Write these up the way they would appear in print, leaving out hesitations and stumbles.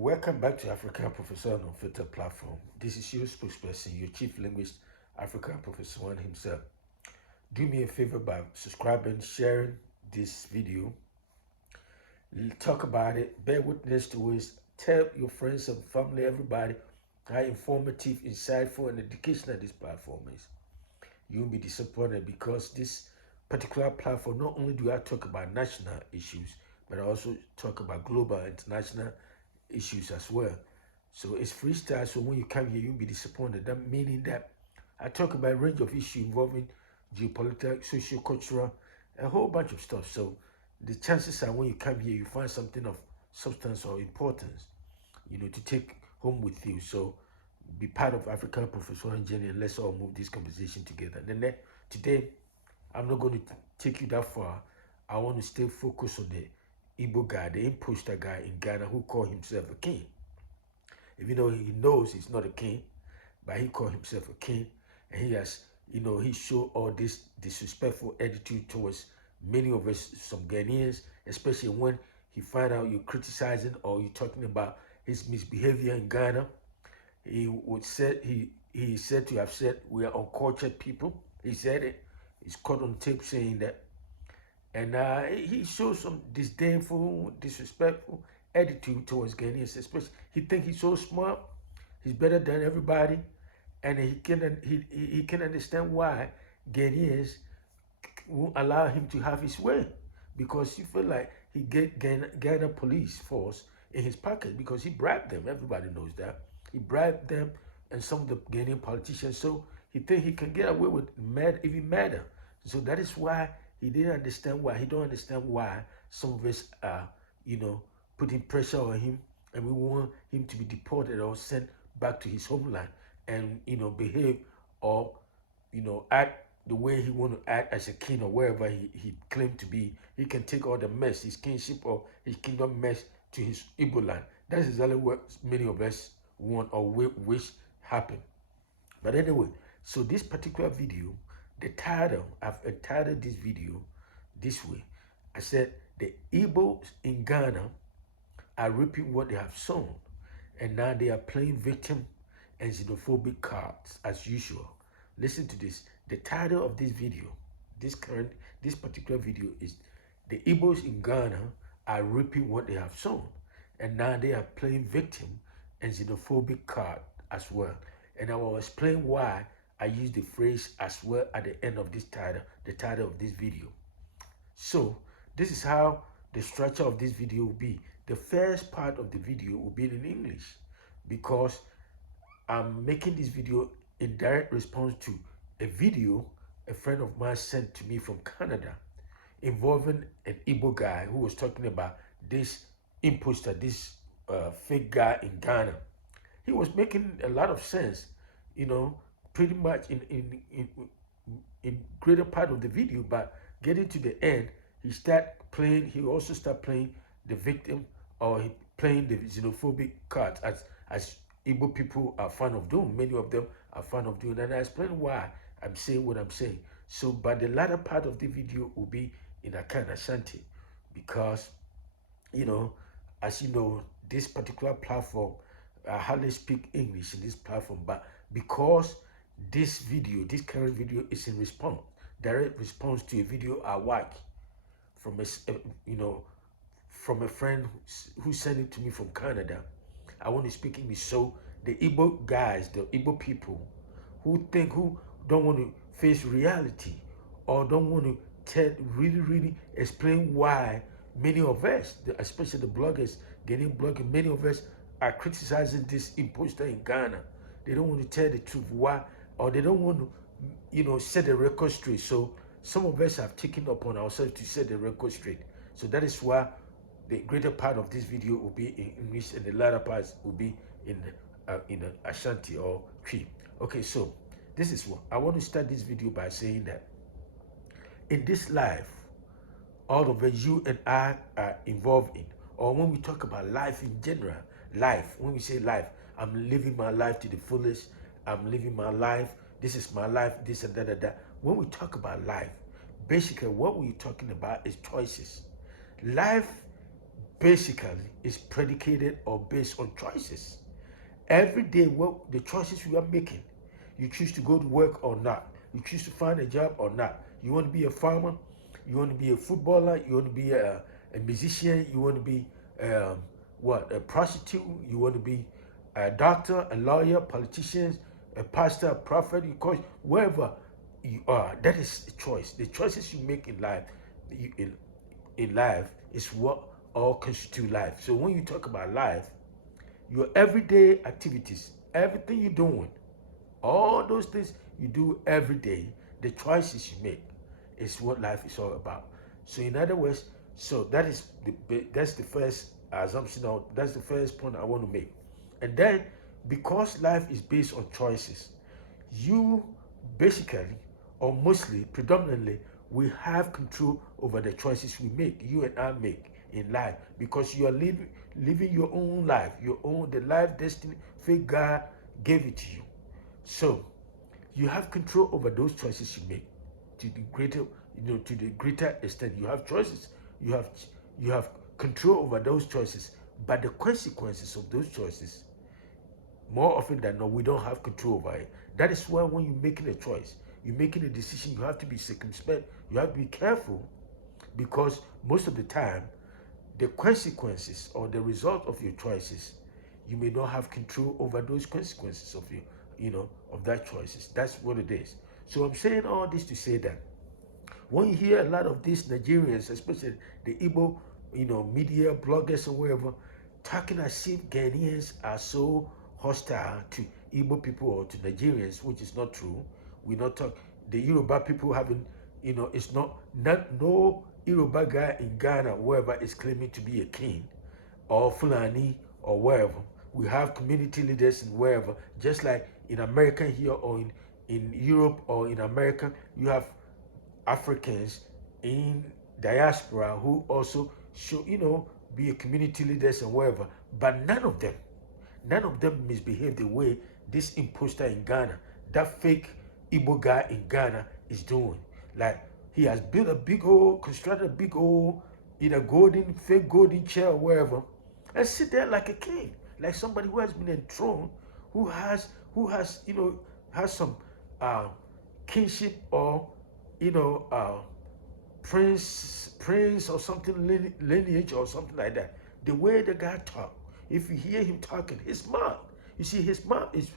Welcome back to African Professor on Unfiltered platform. This is your spokesperson, your chief linguist, African Professor One himself. Do me a favor by subscribing, sharing this video, talk about it, bear witness to it, tell your friends and family, everybody, how informative, insightful, and educational this platform is. You won't be disappointed because this particular platform, not only do I talk about national issues, but I also talk about global, international issues as well. So it's freestyle. So when you come here, you'll be disappointed. That meaning that I talk about a range of issues involving geopolitical, social, cultural, a whole bunch of stuff. So the chances are when you come here, you find something of substance or importance, to take home with you. So be part of African professional journey and let's all move this conversation together. Then today, I'm not going to take you that far. I want to stay focused on the Igbo guy, the imposter guy in Ghana who called himself a king. Even though he knows he's not a king, but he called himself a king. And he has, he showed all this disrespectful attitude towards many of us, some Ghanaians, especially when he find out you're criticizing or you're talking about his misbehavior in Ghana. He said to have said we are uncultured people. He said it. He's caught on tape saying that. And he shows some disdainful, disrespectful attitude towards Ghanaians, especially he thinks he's so smart, he's better than everybody, and he can understand why Ghanaians won't allow him to have his way, because he feel like he get Ghana police force in his pocket because he bribed them. Everybody knows that. He bribed them and some of the Ghanaian politicians, so he think he can get away with even murder. So that is why he didn't understand why. He don't understand why some of us are, putting pressure on him, and we want him to be deported or sent back to his homeland and, behave or, act the way he want to act as a king or wherever he claimed to be. He can take all the mess, his kingship or his kingdom mess to his Igbo land. That's exactly what many of us want or wish happen. But anyway, so this particular video, the title, I've entitled this video this way. I said, the Igbos in Ghana are reaping what they have sown, and now they are playing victim and xenophobic cards as usual. Listen to this. The title of this video, this particular video is, the Igbos in Ghana are reaping what they have sown, and now they are playing victim and xenophobic card as well. And I will explain why I use the phrase as well at the end of this title, the title of this video. So this is how the structure of this video will be. The first part of the video will be in English because I'm making this video in direct response to a video a friend of mine sent to me from Canada involving an Igbo guy who was talking about this imposter, this fake guy in Ghana. He was making a lot of sense, pretty much in greater part of the video, but getting to the end, he also start playing the victim, or he playing the xenophobic cards as Igbo people are fond of doing. Many of them are fond of doing, and I explain why I'm saying what I'm saying. So, but the latter part of the video will be in Akan Ashanti, because, as you know, this particular platform, I hardly speak English in this platform, but because this current video is in direct response to a video I watched from from a friend who sent it to me from Canada, I want to speak English. So the Igbo guys, the Igbo people who don't want to face reality or don't want to really explain why many of us, especially the bloggers, many of us are criticizing this imposter in Ghana. They don't want to tell the truth why, or they don't want to, set the record straight. So some of us have taken upon ourselves to set the record straight. So that is why the greater part of this video will be in English and the latter parts will be in Ashanti or Cree. Okay, so this is what I want to start this video by saying that in this life, all of us, you and I, are involved in, or when we talk about life in general, when we say life, I'm living my life to the fullest, I'm living my life, this is my life, this and that. When we talk about life, basically what we're talking about is choices. Life basically is predicated or based on choices. Every day, what the choices we are making, you choose to go to work or not, you choose to find a job or not. You want to be a farmer, you want to be a footballer, you want to be a musician, you want to be a prostitute, you want to be a doctor, a lawyer, politician, a pastor, a prophet, you call it, wherever you are. That is a choice. The choices you make in life, in life is what all constitute life. So when you talk about life, your everyday activities, everything you're doing, all those things you do every day, the choices you make is what life is all about. So in other words, so that's the first assumption, or that's the first point I want to make. And then, because life is based on choices, you basically, or mostly, predominantly, we have control over the choices we make, you and I make in life, because you are living your own life, the life destiny, fate God gave it to you. So you have control over those choices you make to the greater, to the greater extent. You have choices. You have control over those choices, but the consequences of those choices, more often than not, we don't have control over it. That is why when you're making a choice, you're making a decision, you have to be circumspect, you have to be careful, because most of the time, the consequences or the result of your choices, you may not have control over those consequences of of that choices. That's what it is. So I'm saying all this to say that when you hear a lot of these Nigerians, especially the Igbo, media bloggers or whatever, talking as if Ghanaians are so hostile to Igbo people or to Nigerians, which is not true. We not talk. The Yoruba people having, it's not no Yoruba guy in Ghana, wherever, is claiming to be a king, or Fulani, or wherever. We have community leaders in wherever, just like in America here, or in Europe, or in America, you have Africans in diaspora who also should, be a community leaders and wherever. But none of them misbehave the way this imposter in Ghana, that fake Igbo guy in Ghana is doing. Like, he has built constructed a big old, fake golden chair or wherever, and sit there like a king, like somebody who has been enthroned, who has some kingship, or prince or something, lineage or something like that. The way the guy talk, if you hear him talking, his mouth, you see, his mouth is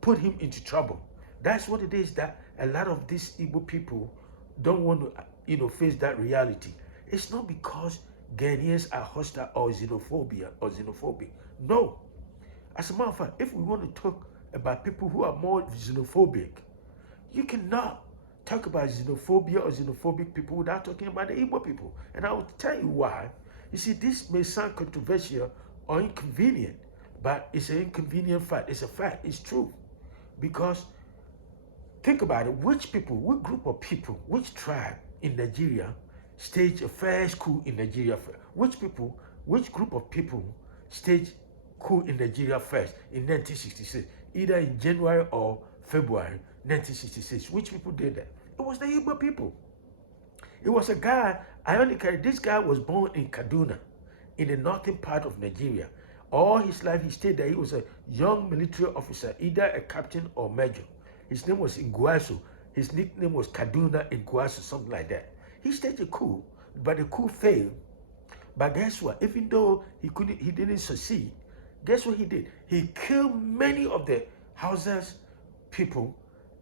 put him into trouble. That's what it is, that a lot of these Igbo people don't want to, face that reality. It's not because Ghanaians are hostile or xenophobic. No. As a matter of fact, if we want to talk about people who are more xenophobic, you cannot talk about xenophobia or xenophobic people without talking about the Igbo people. And I will tell you why. You see, this may sound controversial or inconvenient, but it's an inconvenient fact. It's a fact. It's true. Because think about it. Which group of people, which tribe in Nigeria staged a first coup in Nigeria first? Which group of people staged coup in Nigeria first in 1966, either in January or February 1966? Which people did that? It was the Igbo people. It was a guy, ironically, this guy was born in Kaduna, in the northern part of Nigeria. All his life he stayed there. He was a young military officer, either a captain or major. His name was Iguazu. His nickname was Kaduna Iguazu, something like that. He staged a coup, but the coup failed. But guess what? Even though he didn't succeed, guess what he did? He killed many of the Hausas people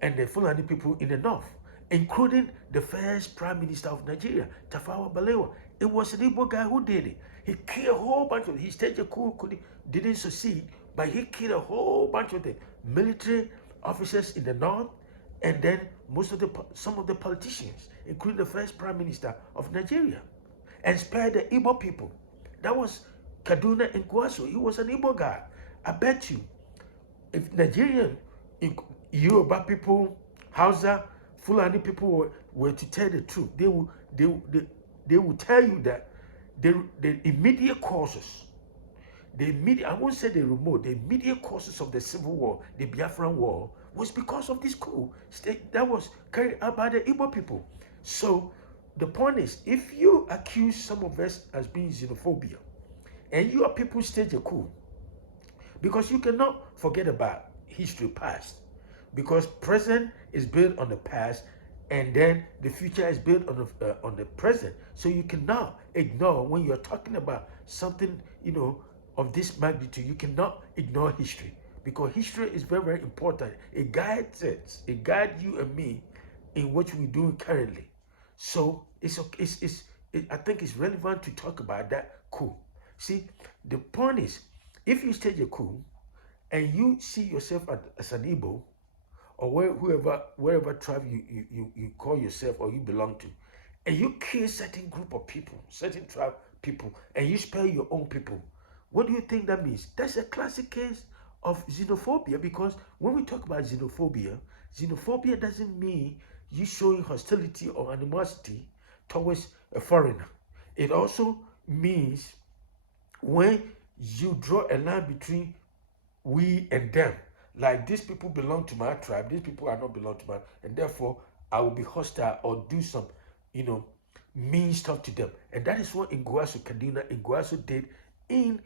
and the Fulani people in the north, including the first prime minister of Nigeria, Tafawa Balewa. It was an Igbo guy who did it. He killed a whole bunch of them. He staged a coup, didn't succeed, but he killed a whole bunch of the military officers in the north, and then some of the politicians, including the first prime minister of Nigeria, and spared the Igbo people. That was Kaduna Iguazu. He was an Igbo guy. I bet you, if Nigerian, Yoruba people, Hausa, Fulani people were to tell the truth, they will tell you that the immediate causes, I won't say the remote, the immediate causes of the civil war, the Biafran war, was because of this coup that was carried out by the Igbo people. So the point is, if you accuse some of us as being xenophobia, And your people stage a coup. Because you cannot forget about history past. Because present is built on the past, and then the future is built on the present. So you cannot ignore when you're talking about something, of this magnitude. You cannot ignore history, because history is very, very important. It guides us. It guides you and me in what we're doing currently. So I think it's relevant to talk about that coup. See, the point is, if you stage a coup and you see yourself as an Igbo, or wherever tribe you call yourself or you belong to, and you kill certain group of people, certain tribe people, and you spare your own people, what do you think that means? That's a classic case of xenophobia. Because when we talk about xenophobia doesn't mean you showing hostility or animosity towards a foreigner. It also means when you draw a line between we and them. Like, these people belong to my tribe, these people are not belong to mine, and therefore I will be hostile or do some, you know, mean stuff to them. And that is what Nguasu did in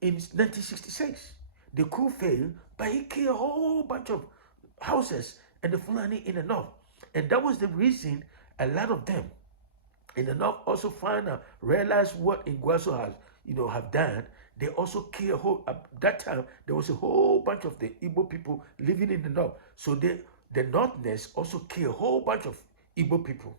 1966. The coup failed, but he killed a whole bunch of houses and the Fulani in the north. And that was the reason a lot of them in the north also find out, realize what Iguazu has, have done. They also kill a whole, at that time, there was a whole bunch of the Igbo people living in the north. So the northness also kill a whole bunch of Igbo people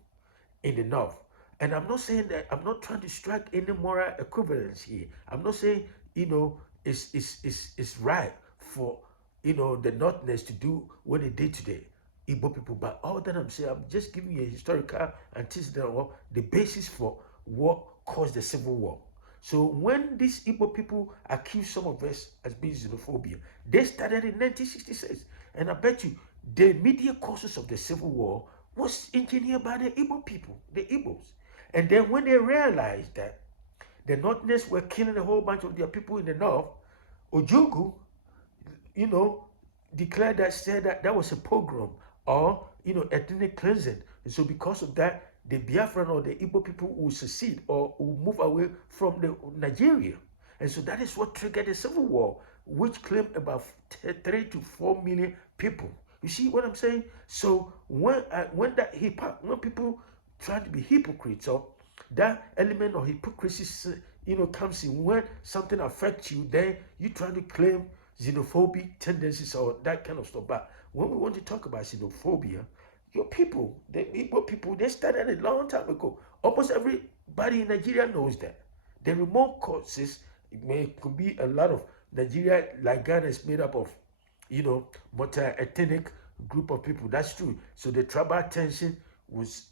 in the north. And I'm not saying that, I'm not trying to strike any moral equivalence here. I'm not saying, it's right for, the northness to do what they did to the Igbo people. But all that I'm saying, I'm just giving you a historical antecedent or the basis for what caused the Civil War. So when these Igbo people accuse some of us as being xenophobia, they started in 1966. And I bet you the immediate causes of the Civil War was engineered by the Igbo people, the Igbos. And then when they realized that the Northerners were killing a whole bunch of their people in the north, Ojugu, declared that, said that that was a pogrom or, ethnic cleansing. And so because of that, the Biafran or the Igbo people will secede or will move away from Nigeria. And so that is what triggered the Civil War, which claimed about 3 to 4 million people. You see what I'm saying? So when people try to be hypocrites, or that element of hypocrisy, comes in when something affects you, then you try to claim xenophobic tendencies or that kind of stuff. But when we want to talk about xenophobia, your people, the Igbo people, they started a long time ago. Almost everybody in Nigeria knows that. The remote causes, could be a lot of Nigeria, like Ghana, is made up of, multi-ethnic group of people. That's true. So the tribal tension was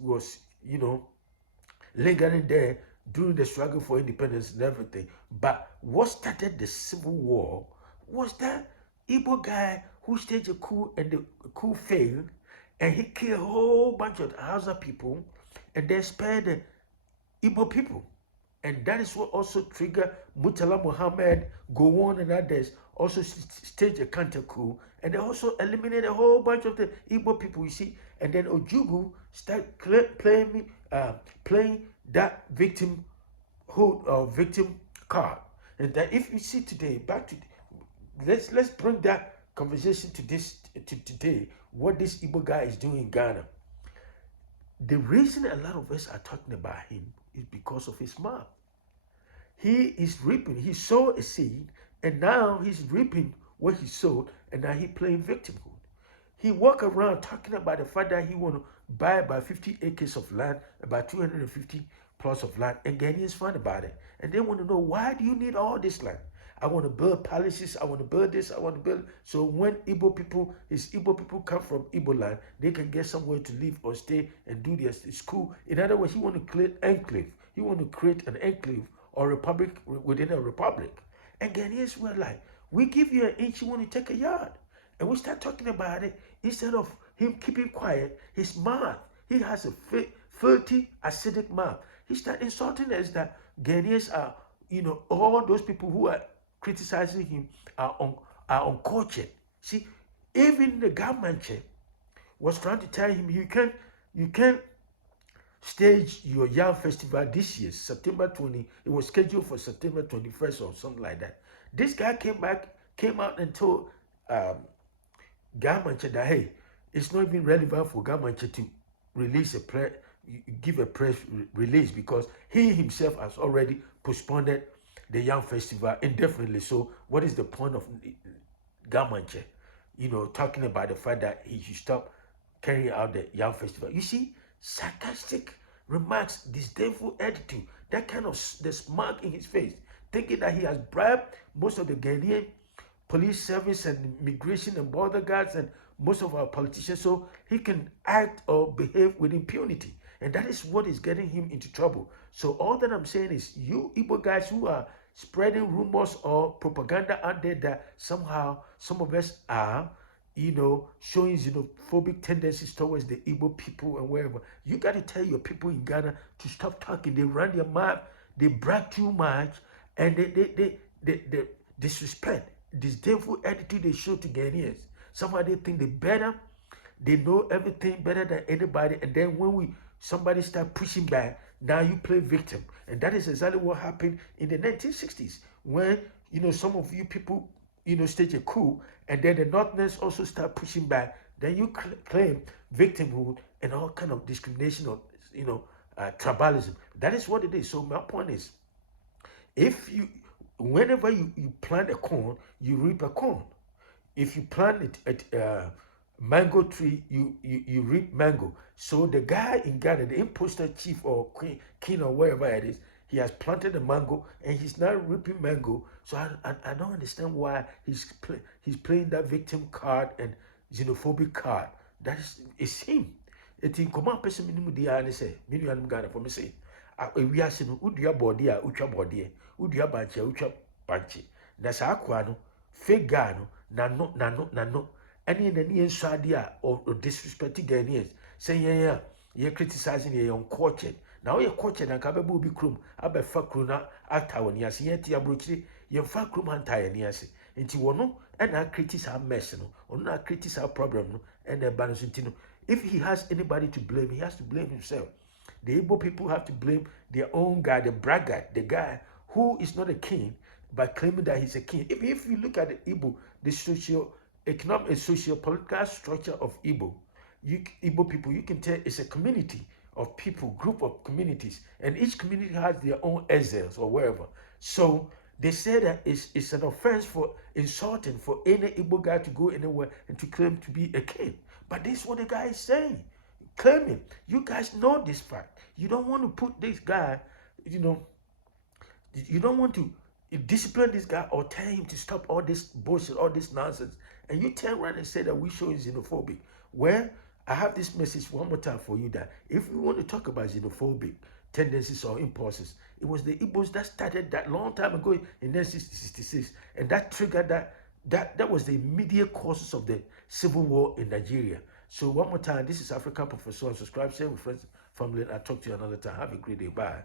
lingering there during the struggle for independence and everything. But what started the Civil War was that Igbo guy who staged a coup, and the coup failed, and he killed a whole bunch of Hausa people and then spared the Igbo people. And that is what also triggered Murtala Muhammad, Gowon, and others also staged a counter coup, and they also eliminated a whole bunch of the Igbo people, you see. And then Ojugu started playing that victim card. And that, if you see today, let's bring that conversation to today, what this Igbo guy is doing in Ghana. The reason a lot of us are talking about him is because of his mouth. He is reaping. He sowed a seed, and now he's reaping what he sowed, and now he's playing victimhood. He walk around talking about the fact that he want to buy about 50 acres of land, about 250 plots of land, and Ghanaians fun about it. And they want to know, why do you need all this land? I want to build palaces, I want to build this, I want to build. So when Igbo people come from Igbo land, they can get somewhere to live or stay and do their school. In other words, he want to create enclave. He want to create an enclave or republic within a republic. And Ghanaians were like, we give you an inch, you want to take a yard. And we start talking about it. Instead of him keeping quiet, his mouth, he has a filthy, acidic mouth. He start insulting us that Ghanaians are, all those people who are criticizing him are uncultured. See, even the government was trying to tell him, you can't stage your Yam Festival this year, September 20. It was scheduled for September 21st or something like that. This guy came out and told Gamanche that, hey, it's not even relevant for Gamanche to release give a press release because he himself has already postponed the Yam Festival indefinitely. So what is the point of Gamanche, talking about the fact that he should stop carrying out the Yam Festival? You see, sarcastic remarks, disdainful attitude, that kind of the smirk in his face, thinking that he has bribed most of the Ghanaian police service and immigration and border guards and most of our politicians so he can act or behave with impunity. And that is what is getting him into trouble. So all that I'm saying is, you Igbo guys who are spreading rumors or propaganda out there that somehow some of us are, showing xenophobic tendencies towards the Igbo people and wherever, you got to tell your people in Ghana to stop talking. They run their mouth, they brag too much, and they disrespect, disdainful attitude they show to Ghanaians. Somehow they think they know everything better than anybody, and then when somebody start pushing back, now you play victim. And that is exactly what happened in the 1960s when some of you people stage a coup, and then the Northerners also start pushing back. Then you claim victimhood and all kind of discrimination or tribalism. That is what it is. So my point is, whenever you plant a corn, you reap a corn. If you plant a mango tree, you reap mango. So the guy in Ghana, the imposter chief or king or wherever it is, he has planted a mango and he's now reaping mango. So I don't understand why he's playing that victim card and xenophobic card. It's him. It's in command person minimum dia and say, Minian Ghana for me say, we are saying, Udia Bodia, Ucha Bodia, Udia Banche, Ucha Banche. That's Aquano, Fegano, Nano. Any in the near Sadia or disrespecting Ghanaians, saying, yeah, you're criticizing your own culture. Now you're culture and Kababu be crum, Abba Fakruna, Atawan, Yasiati Abruchi, your Fakrum Antaya Niasi. Into one, and I criticize our mess, or not criticize our problem, and their balance. If he has anybody to blame, he has to blame himself. The Igbo people have to blame their own guy, the braggart, the guy who is not a king, by claiming that he's a king. If you look at the Igbo, the socio-economic and socio-political structure of Igbo people, you can tell it's a community of people, group of communities, and each community has their own exiles or wherever. So they say that it's an offense for insulting for any Igbo guy to go anywhere and to claim to be a king. But this is what the guy is saying, claiming. You guys know this fact. You don't want to put this guy, you don't want to discipline this guy or tell him to stop all this bullshit, all this nonsense. And you turn around and say that we show xenophobic. Well, I have this message one more time for you that if we want to talk about xenophobic tendencies or impulses, it was the Igbos that started that long time ago in 1966, and that triggered that was the immediate causes of the civil war in Nigeria. So one more time, this is African Professor. Subscribe, share with friends, family, and I'll talk to you another time. Have a great day. Bye.